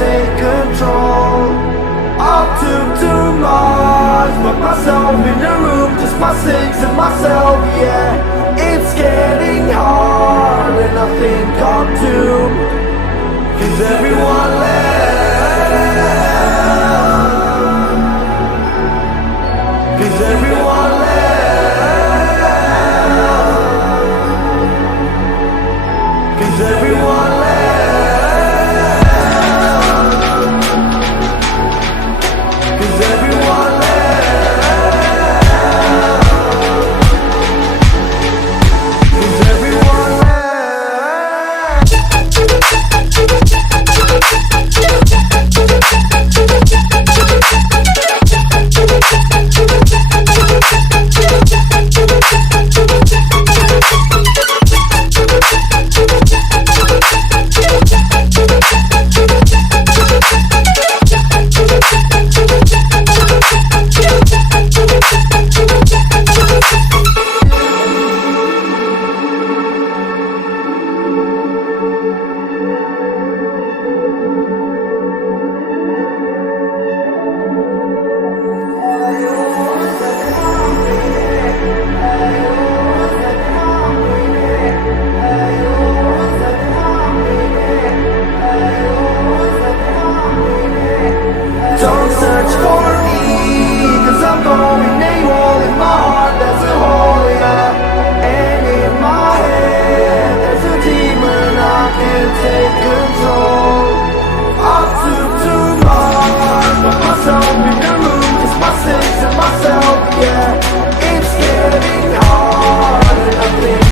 take control. I took too much, but myself in the room, just my six and myself, yeah. It's getting hard and I think I'm doomed, 'cause everyone